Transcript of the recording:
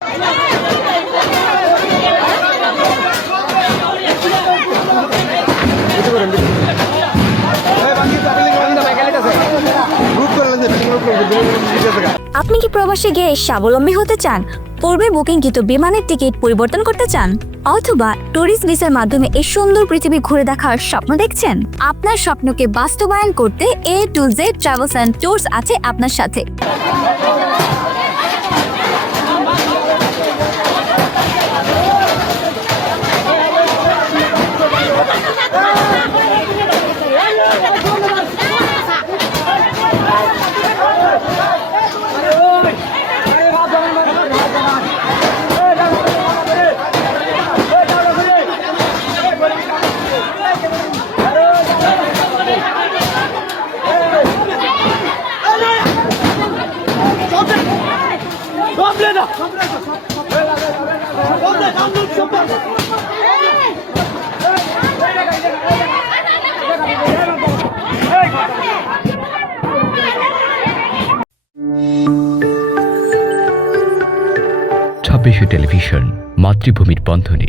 আপনি কি প্রবাসে গিয়ে স্বাবলম্বী হতে চান, পূর্বে বুকিংকৃত বিমানের টিকিট পরিবর্তন করতে চান, অথবা ট্যুরিস্ট ভিসার মাধ্যমে এই সুন্দর পৃথিবী ঘুরে দেখার স্বপ্ন দেখছেন? আপনার স্বপ্নকে বাস্তবায়ন করতে A to Z travels and tours আছে আপনার সাথে। টেলিভিশন, মাতৃভূমির বন্ধনে।